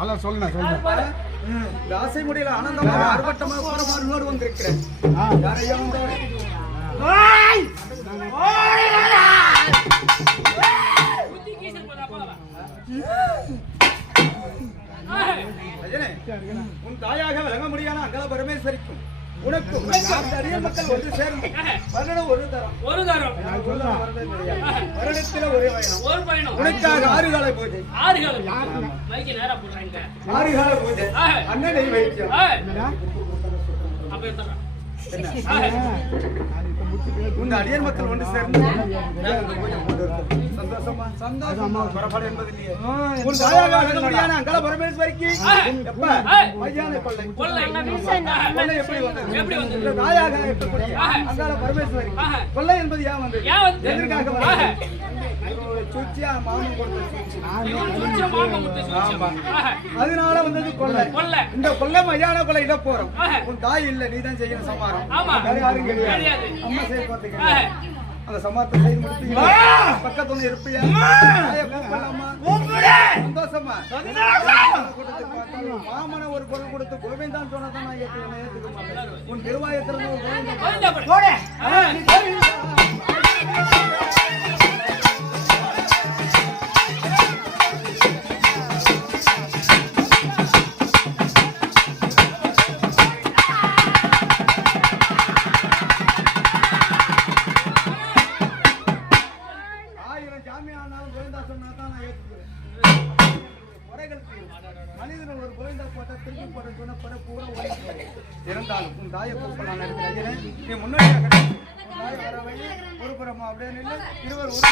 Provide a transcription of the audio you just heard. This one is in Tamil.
அதான் சொல்லுண்ணா சொல்லுண்ணா. இந்த ஆசை முடியல ஆனந்தமாக அறுபட்டமாக போறமாறு வந்திருக்கிறேன். யாரையா வந்தவரே? உன் தாயாக விளங்க முடியாத அங்கல பரமேஸ்வரிக்கும் உனக்கும் அடிய மக்கள் ஒன்று சேர்ந்து வருடம் ஒரு தரம் வருடத்தில் ஒரே பயணம் உனக்காக 6 கால பூஜை 6 கால பூஜை அண்ணனை வைத்தியம் உங்க அடியர் மக்கள் ஒன்று சேர்ந்து சந்தோஷமா சந்தோஷமா பரபர என்பது இல்லையே. உன் தாயாக விளங்க முடியாத அங்கல பரமேஸ்வரிக்கு எப்ப மையான கொள்ளை எப்படி வந்தது? தாயாக இருக்கக்கூடிய அங்காள பரமேஸ்வரி கொள்ளை என்பது ஏன் வந்தது? எதற்காக வந்தது? சூழ்ச்சியா மாமன் கொடுத்த அதனால வந்தது கொள்ளை. இந்த கொள்ளை மையான கொள்ளை இட போறோம். உன் தாய் இல்ல, நீதான் செய்யணும் சமாரம். வேற யாரும் கிடையாது. அம்மா செய்ய போறதுக்கு அந்த சமாரத்தை செய்து முடித்தீங்களா? பக்கத்துல இருப்பியா? சந்தோஷமா மாமன ஒரு பொருள் கொடுத்து குழந்தைதான் சொன்னதான் நான் ஏற்றுக்க மாட்டேன். உன் திருவாயத்திலிருந்து ஒரு குழந்தை மனிதன் ஒரு கோவிந்தா போட்டா திருப்பி போட சொன்ன பிற பூரா இருந்தாலும் உன் தாயை கூப்ப நான் இருக்கிறேன். நீ முன்னாடி ஒரு புறமா அப்படியே இருவர் ஒரு